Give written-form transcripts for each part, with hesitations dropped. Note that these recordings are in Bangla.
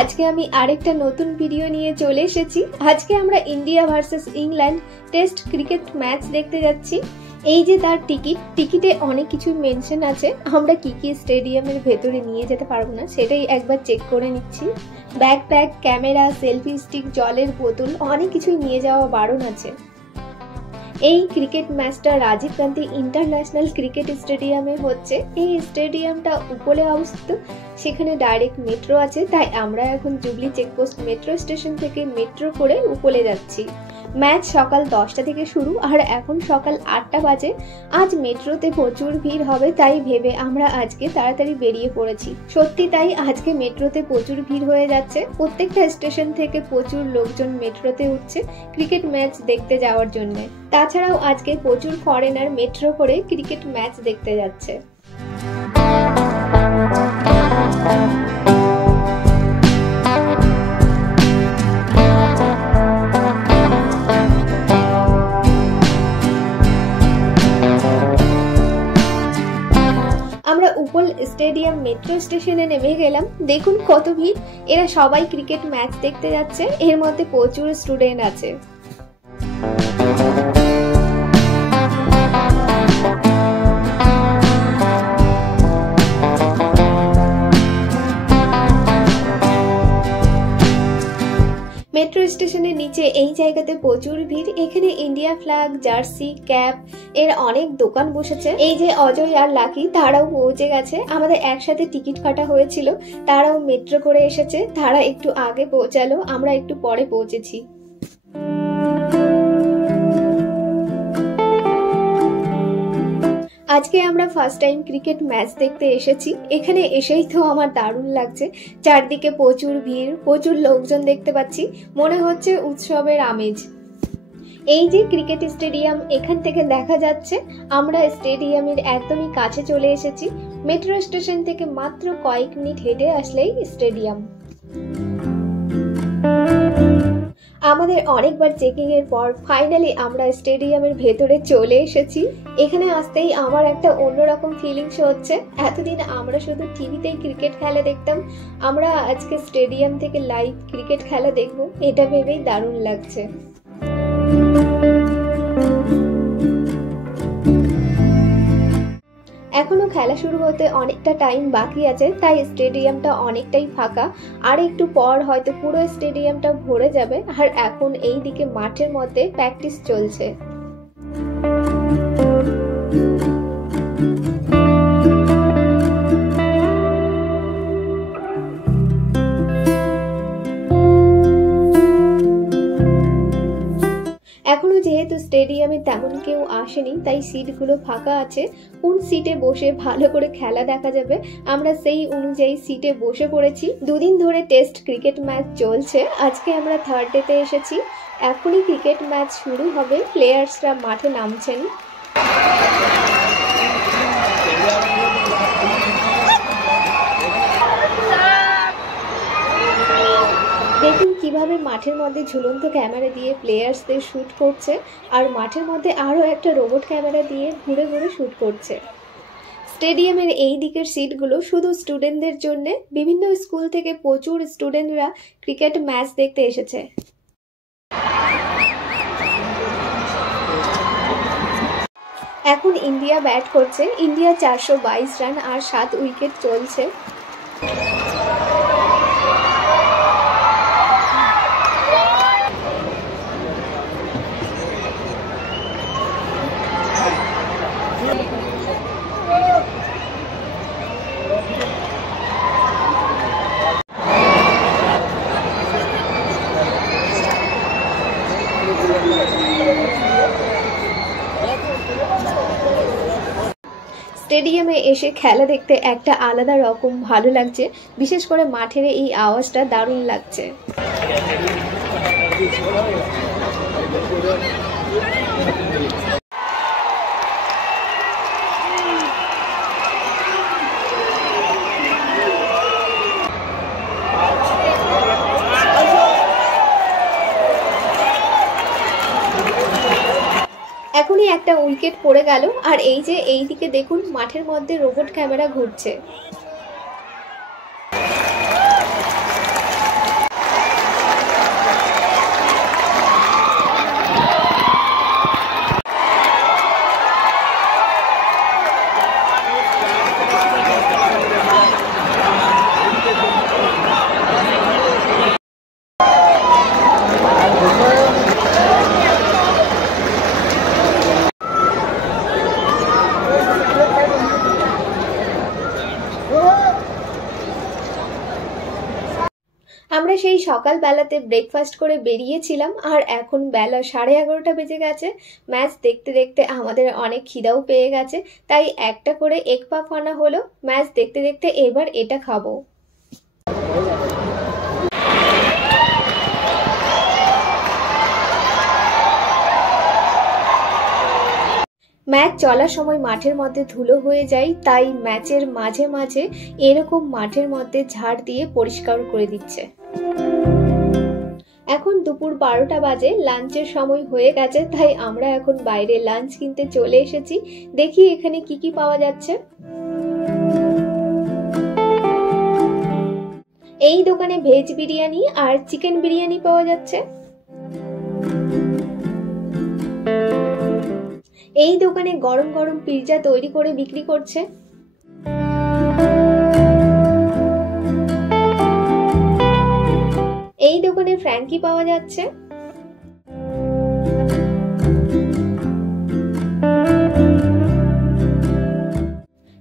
আজকে আমি আরেকটা নতুন ভিডিও নিয়ে চলে এসেছি। আজকে আমরা India versus England test cricket match দেখতে যাচ্ছি। এই যে তার টিকিটে অনেক কিছু মেনশন আছে, আমরা কি কি স্টেডিয়ামের ভেতরে নিয়ে যেতে পারবো না সেটাই একবার চেক করে নিচ্ছি। ব্যাকপ্যাক, ক্যামেরা, সেলফি স্টিক, জলের বোতল অনেক কিছুই নিয়ে যাওয়া বারণ আছে। এই ক্রিকেট ম্যাচটা রাজীব গান্ধী ইন্টারন্যাশনাল ক্রিকেট স্টেডিয়ামে হচ্ছে। এই স্টেডিয়ামটা উপলে অবস্থিত, সেখানে ডাইরেক্ট মেট্রো আছে, তাই আমরা এখন জুবলি চেকপোস্ট মেট্রো স্টেশন থেকে মেট্রো করে উপলে যাচ্ছি। ম্যাচ সকাল 10টা থেকে শুরু আর এখন সকাল 8টা বাজে। আজ মেট্রোতে প্রচুর ভিড় হবে, তাই ভেবে আমরা আজকে তাড়াতাড়ি বেরিয়ে পড়েছি। সত্যি তাই, আজকে মেট্রোতে প্রচুর ভিড় হয়ে যাচ্ছে। প্রত্যেকটা স্টেশন থেকে প্রচুর লোকজন মেট্রোতে উঠছে ক্রিকেট ম্যাচ দেখতে যাওয়ার জন্য। তাছাড়াও আজকে প্রচুর ফরেনার মেট্রো করে ক্রিকেট ম্যাচ দেখতে যাচ্ছে। আমরা উপল স্টেডিয়াম মেট্রো স্টেশনে নেমে গেলাম। দেখুন কত ভিড়, এরা সবাই ক্রিকেট ম্যাচ দেখতে যাচ্ছে। এর মধ্যে প্রচুর স্টুডেন্ট আছে। মেট্রো স্টেশনের নিচে এই জায়গাতে প্রচুর ভিড়। এখানে ইন্ডিয়া ফ্ল্যাগ, জার্সি, ক্যাপ এর অনেক দোকান বসেছে। এই যে অজয় আর লাকি, তারাও পৌঁছে গেছে। আমাদের একসাথে টিকিট কাটা হয়েছিল, তারাও মেট্রো করে এসেছে। তারা একটু আগে পৌঁছালো, আমরা একটু পরে পৌঁছেছি। আজকে আমরা ফার্স্ট টাইম ক্রিকেট ম্যাচ দেখতে এসেছি। এখানে এসেই তো আমার দারুণ লাগছে। চারদিকে প্রচুর ভিড়, প্রচুর লোকজন দেখতে পাচ্ছি, মনে হচ্ছে উৎসবের আমেজ। এই যে ক্রিকেট স্টেডিয়াম, এখান থেকে দেখা যাচ্ছে। আমরা স্টেডিয়ামের একদমই কাছে চলে এসেছি। মেট্রো স্টেশন থেকে মাত্র কয়েক মিনিট হেঁটে আসলেই স্টেডিয়াম। আমাদের অনেকবার চেকিং এর পর ফাইনালি আমরা স্টেডিয়ামের ভেতরে চলে এসেছি। এখানে আসতেই আমার একটা অন্যরকম ফিলিংস হচ্ছে। এতদিন আমরা শুধু টিভিতেই ক্রিকেট খেলা দেখতাম, আমরা আজকে স্টেডিয়াম থেকে লাইভ ক্রিকেট খেলা দেখবো, এটা ভেবেই দারুণ লাগছে। এখনো খেলা শুরু হতে অনেকটা টাইম বাকি আছে, তাই স্টেডিয়ামটা অনেকটাই ফাঁকা। আর একটু পর হয়তো পুরো স্টেডিয়ামটা ভরে যাবে। আর এখন এই দিকে মাঠের মধ্যে প্র্যাকটিস চলছে। এখনো যেহেতু স্টেডিয়ামে তেমন কেউ আসেনি, তাই সিটগুলো ফাঁকা আছে। কোন সিটে বসে ভালো করে খেলা দেখা যাবে, আমরা সেই অনুযায়ী সিটে বসে পড়েছি। দুদিন ধরে টেস্ট ক্রিকেট ম্যাচ চলছে, আজকে আমরা থার্ড ডেতে এসেছি। এখনই ক্রিকেট ম্যাচ শুরু হবে, প্লেয়ার্সরা মাঠে নামছেন। দেখুন কিভাবে মাঠের মধ্যে ঝুলন্ত ক্যামেরা দিয়ে প্লেয়ার্সদের শুট করছে, আর মাঠের মধ্যে আরও একটা রোবট ক্যামেরা দিয়ে ঘুরে ঘুরে শুট করছে। স্টেডিয়ামের এই দিকের সিটগুলো শুধু স্টুডেন্টদের জন্য। বিভিন্ন স্কুল থেকে প্রচুর স্টুডেন্টরা ক্রিকেট ম্যাচ দেখতে এসেছে। এখন ইন্ডিয়া ব্যাট করছে। ইন্ডিয়া 422 রান আর 7 উইকেট চলছে। স্টেডিয়ামে এসে খেলা দেখতে একটা আলাদা রকম ভালো লাগছে, বিশেষ করে মাঠের এই আওয়াজটা দারুণ লাগছে। এখনই একটা উইকেট পড়ে গেল। আর এই যে এইদিকে দেখুন মাঠের মধ্যে রোবট ক্যামেরা ঘুরছে। আমরা সেই সকালবেলাতে ব্রেকফাস্ট করে বেরিয়েছিলাম আর এখন বেলা 11:30 বেজে গেছে। ম্যাচ দেখতে দেখতে আমাদের অনেক খিদাও পেয়ে গেছে, তাই একটা করে এগ পাফ আনা হলো। ম্যাচ দেখতে দেখতে এবার এটা খাবো। ম্যাচ চলার সময় মাঠের মধ্যে ধুলো হয়ে যায়, তাই ম্যাচের মাঝে মাঝে এরকম মাঠের মধ্যে ঝাড় দিয়ে পরিষ্কার করে দিচ্ছে। এখন দুপুর 12টা বাজে, লাঞ্চের সময় হয়ে গেছে, তাই আমরা এখন বাইরে লাঞ্চ কিনতে চলে এসেছি। দেখি এখানে কি কি পাওয়া যাচ্ছে। এই দোকানে ভেজ বিরিয়ানি আর চিকেন বিরিয়ানি পাওয়া যাচ্ছে। এই দোকানে গরম গরম পিৎজা তৈরি করে বিক্রি করছে। এই দোকানে ফ্র্যাঙ্কি পাওয়া যাচ্ছে।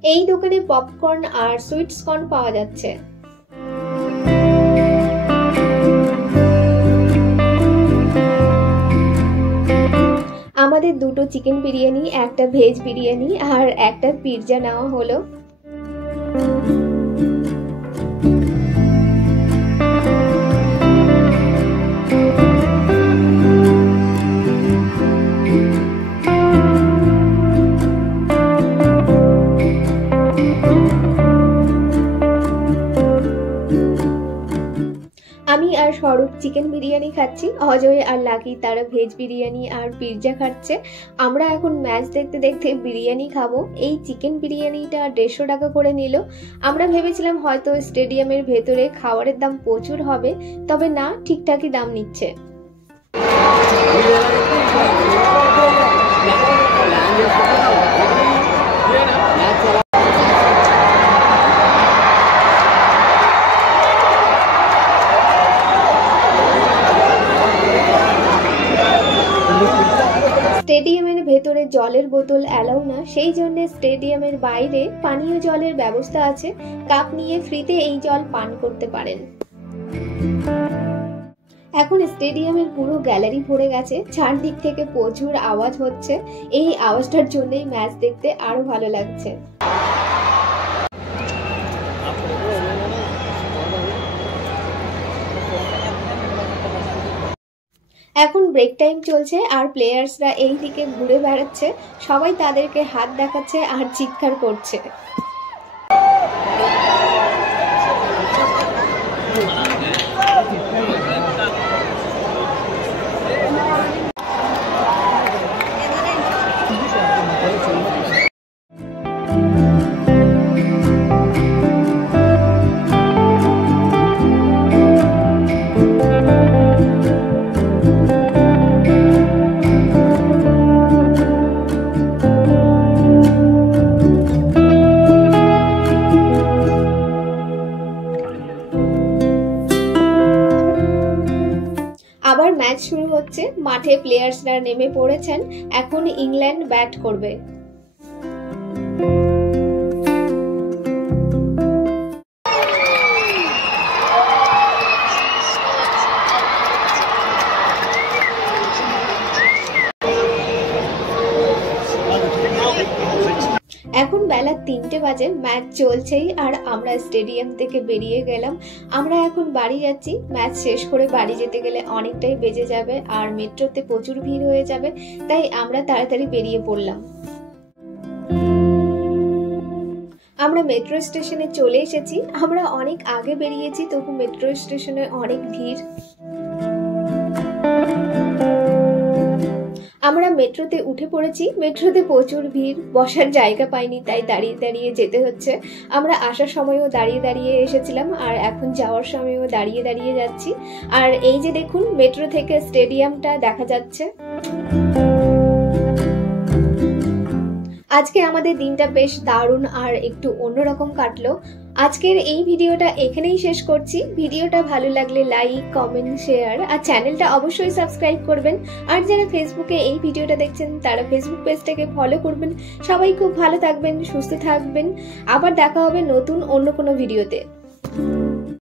এই দোকানে পপকর্ন আর সুইটস কর্ন পাওয়া যাচ্ছে। আমাদের দুটো চিকেন বিরিয়ানি, একটা ভেজ বিরিয়ানি আর একটা পিৎজা নেওয়া হলো। আমি আর স্বরূপ চিকেন বিরিয়ানি খাচ্ছি, অজয় আর লাকি তারা ভেজ বিরিয়ানি আর পিৎজা খাচ্ছে। আমরা এখন ম্যাচ দেখতে দেখতে বিরিয়ানি খাবো। এই চিকেন বিরিয়ানিটা 150 টাকা করে নিল। আমরা ভেবেছিলাম হয়তো স্টেডিয়ামের ভেতরে খাবারের দাম প্রচুর হবে, তবে না, ঠিকঠাকই দাম নিচ্ছে। স্টেডিয়ামের ভেতরে জলের বোতল অ্যালাউ না, সেই জন্য স্টেডিয়ামের বাইরে পানীয় জলের ব্যবস্থা আছে। কাপ নিয়ে ফ্রিতে এই জল পান করতে পারেন। এখন স্টেডিয়ামের পুরো গ্যালারি ভরে গেছে, চারদিক থেকে প্রচুর আওয়াজ হচ্ছে। এই আওয়াজটার জন্যই ম্যাচ দেখতে আরো ভালো লাগছে। এখন ব্রেক টাইম চলছে আর প্লেয়ার্সরা এই দিকে ঘুরে বেড়াচ্ছে, সবাই তাদেরকে হাত দেখাচ্ছে আর চিৎকার করছে। আবার ম্যাচ শুরু হচ্ছে, মাঠে প্লেয়ার্সরা নেমে পড়েছেন। এখন ইংল্যান্ড ব্যাট করবে। এখন বেলা 3টে বাজে, ম্যাচ চলছেই আর আমরা স্টেডিয়াম থেকে বেরিয়ে গেলাম। আমরা এখন বাড়ি যাচ্ছি। ম্যাচ শেষ করে বাড়ি যেতে গেলে অনেকটাই বেজে যাবে আর মেট্রোতে প্রচুর ভিড় হয়ে যাবে, তাই আমরা তাড়াতাড়ি বেরিয়ে পড়লাম। আমরা মেট্রো স্টেশনে চলে এসেছি। আমরা অনেক আগে বেরিয়েছি, তবু মেট্রো স্টেশনে অনেক ভিড়। আমরা মেট্রোতে উঠে পড়েছি। মেট্রোতে প্রচুর ভিড়, বসার জায়গা পাইনি, তাই দাঁড়িয়ে দাঁড়িয়ে যেতে হচ্ছে। আমরা আসার সময়ও দাঁড়িয়ে দাঁড়িয়ে এসেছিলাম আর এখন যাওয়ার সময়ও দাঁড়িয়ে দাঁড়িয়ে যাচ্ছি। আর এই যে দেখুন, মেট্রো থেকে স্টেডিয়ামটা দেখা যাচ্ছে। আজকে আমাদের দিনটা বেশ দারুণ আর একটু অন্যরকম কাটলো। আজকের এই ভিডিওটা এখানেই শেষ করছি। ভিডিওটা ভালো লাগলে লাইক, কমেন্ট, শেয়ার আর চ্যানেলটা অবশ্যই সাবস্ক্রাইব করবেন। আর যারা ফেসবুকে এই ভিডিওটা দেখছেন তারা ফেসবুক পেজটাকে ফলো করবেন। সবাই খুব ভালো থাকবেন, সুস্থ থাকবেন। আবার দেখা হবে নতুন অন্য কোনো ভিডিওতে।